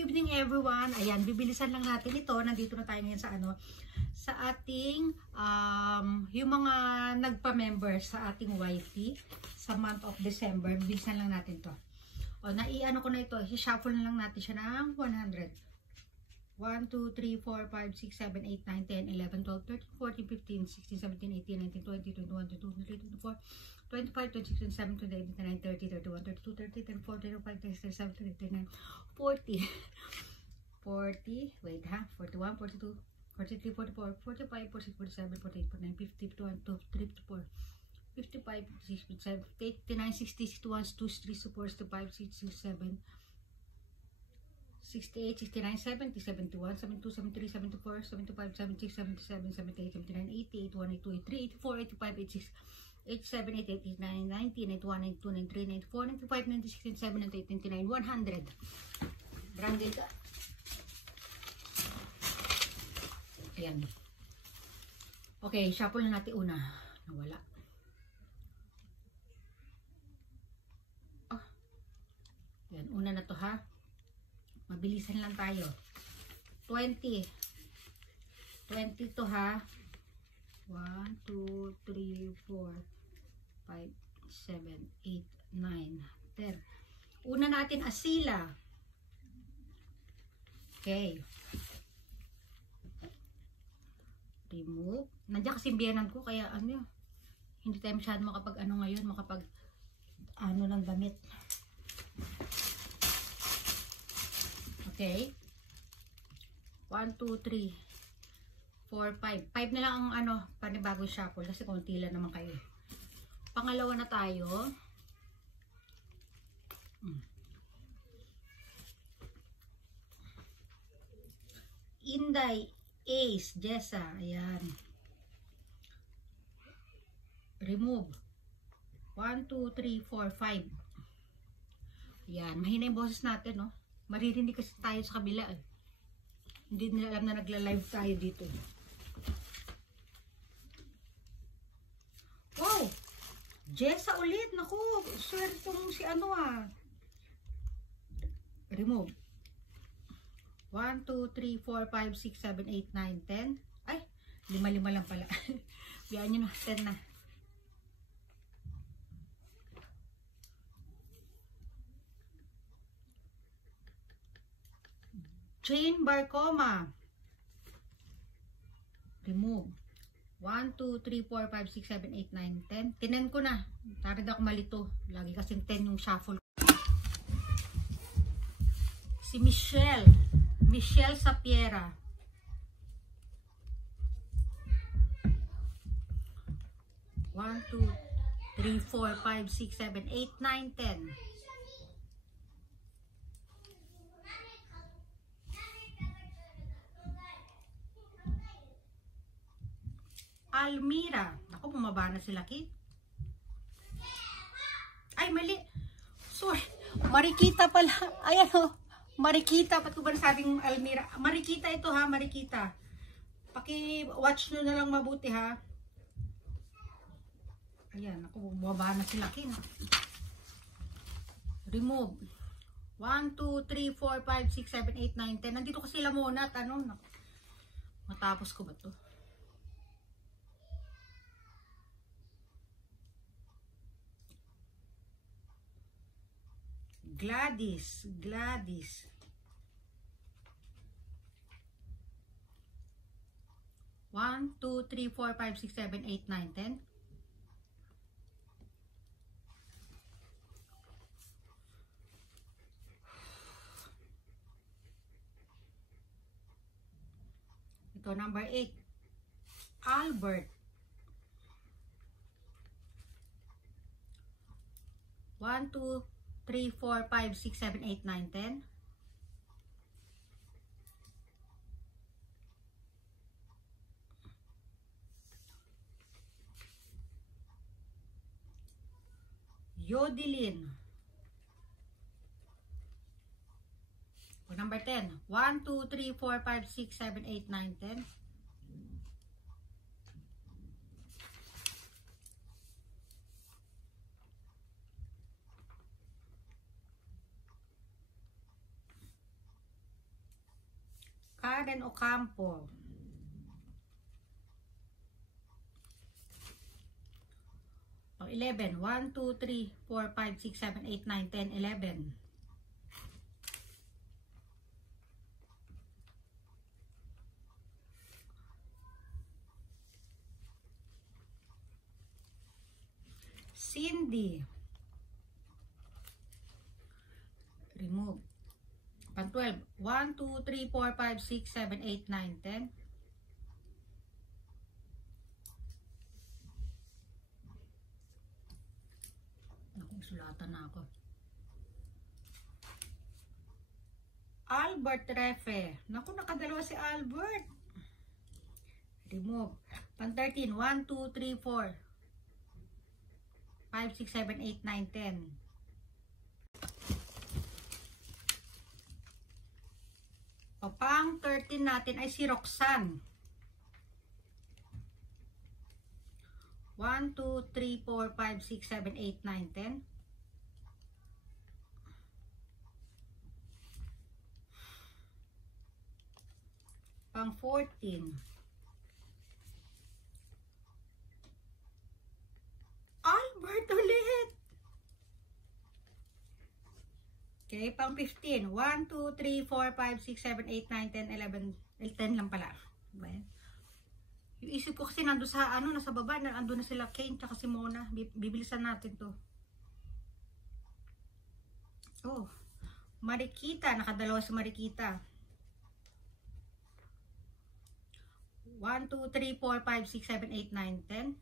evening everyone. Ayan, bibilisan lang natin ito. Nandito na tayo ngayon sa sa ating yung mga nagpa-member sa ating YT sa month of December. Bibilisan lang natin to. O, nai-ano ko na ito. I-shuffle na lang natin siya ng 100. 1, 2, 3, 4, 5, 6, 7, 8, 9, 10, 11, 12, 13, 14, 15, 16, 17, 18, 19, 20, 21, 22, 23, 24, 25, 26, 27, 28, 29, 30, 31, 32, 33, 34, 35, 36, 37, 39, 40, 40, wait ha, 41, 42, 43, 44, 45, 46, 47, 48, 49, 50, 51, 54, 55, 56, 57, 59, 60, 61, 62, 63, 64, 65, 66, 67, 68, 69, 70, 71, 72, 73, 74, 75, 76, 77, 78, 79, 80, 81, 82, 83, 84, 85, 86, 87, 88, 89, 90, 91, 92, 93, 94, 95, 96, 97, 98, 99, 100. Grande ka. Ayan. Okay, shuffle na natin una. Nawala. Oh. Ayan, una na to ha. Mabilisan lang tayo. 20. 20 to ha. 1, 2, 3, 4, 5, 7, 8, 9, 10. Una natin asila. Okay. Remove. Nandiyan kasi biyanan ko kaya ano, hindi tayo masyado makapag ano ngayon, makapag ano ng damit. Okay. 1, 2, 3, 4, 5. 5 na lang ang ano, panibagong shuffle kasi konti lang naman kayo. Pangalawa na tayo. Inday, Ace, Jessa. Ayan. Remove. 1, 2, 3, 4, 5. Ayan. Mahina yung boses natin, no? Maririnig kasi tayo sa kabila eh. Hindi nila alam na nagla-live tayo dito. Wow! Jessa ulit. Naku, swerte tong si ano ah. Remove. 1, 2, 3, 4, 5, 6, 7, 8, 9, 10. Ay, 5 lang pala. Biyaan nyo na, 10 na. Chain Barcoma. Remove. 1, 2, 3, 4, 5, 6, 7, 8, 9, 10. Tinan ko na. Tarid ako malito. Lagi kasing 10 yung shuffle. Si Michelle. Michelle Sapiera. 1, 2, 3, 4, 5, 6, 7, 8, 9, 10. Almira. Ako, bumaba na sila, Kate. Ay, mali. Sorry. Marikita pala. Ayan o. Marikita. Ba't ko ba nasabing Almira? Marikita ito ha, Marikita. Paki-watch nyo na lang mabuti ha. Ayan. Ako, bumaba na sila, Kate. Remove. 1, 2, 3, 4, 5, 6, 7, 8, 9, 10. Nandito kasi sila muna at ano. Matapos ko ba to? Gladys. 1, 2, 3, 4, 5, 6, 7, 8, 9, 10. Ito, number 8. Albert. 1, 2, 3, 4, 5, 6, 7, 8, 9, 10. Yodelin. Number 10. 1, 2, 3, 4, 5, 6, 7, 8, 9, 10. Karen Ocampo. Pang 11. 1, 2, 3, 4, 5, 6, 7, 8, 9, 10, 11. Cindy. Remove. Pang 12. 1, 2, 3, 4, 5, 6, 7, 8, 9, 10. Sulatan na ako. Albert Refe. Naku, nakadalawa si Albert. Remove. Pan 13. 1, 2, 3, 4, 5, 6, 7, 8, 9, 10. Pang 13 natin ay si Roxanne. 1, 2, 3, 4, 5, 6, 7, 8, 9, 10. Pang 14. Albert ulit. Okay, pang 15. 1, 2, 3, 4, 5, 6, 7, 8, 9, 10, 11. 10 lang pala. Well, yung isip ko kasi nandun sa, nasa baba, nandun na sila Kane, tsaka si Mona. Bibilisan natin to. Oh, Marikita. Nakadalawa si Marikita. 1, 2, 3, 4, 5, 6, 7, 8, 9, 10.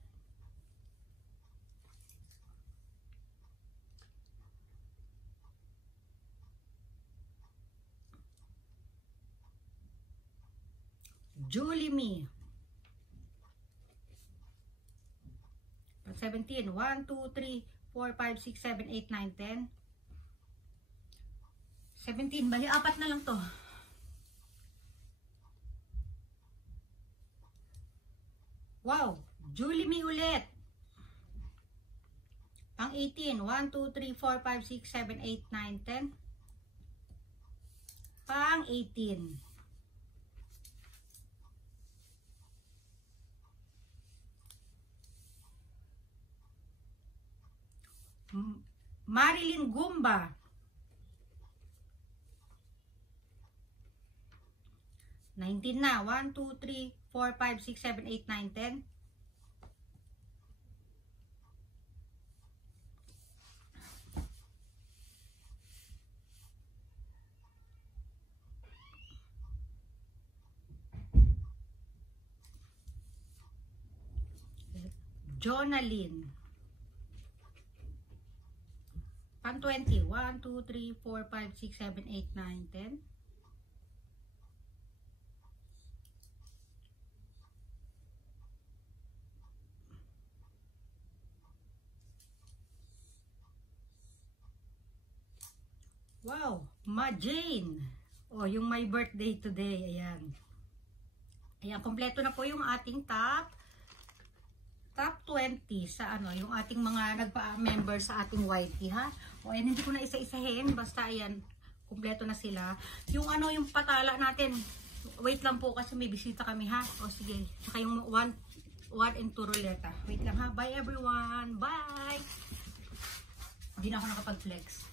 Julie Me. 17. 1, 2, 3, 4, 5, 6, 7, 8, 9, 10. 17. Bali, 4 na lang to. Wow! Julie Me ulit. Pang 18. 1, 2, 3, 4, 5, 6, 7, 8, 9, 10. Pang 18. Marilyn Gumba. 19 na. 1, 2, 3, 4, 5, 6, 7, 8, 9, 10. Jonalyn. Pan 20. 1, 2, 3, 4, 5, 6, 7, 8, 9, 10. Wow, Ma Jane. Oh, yung my birthday today. Ayan. Ayan, kompleto na po yung ating top 20 sa yung ating mga nagpa-member sa ating YT, ha. O ayan, hindi ko na isa-isahin, basta ayan, kompleto na sila. Yung yung patala natin. Wait lang po kasi may bisita kami, ha. O sige. Saka yung 1 and 2 ruleta. Wait lang, ha. Bye everyone. Bye. Hindi na ako nakapag-flex.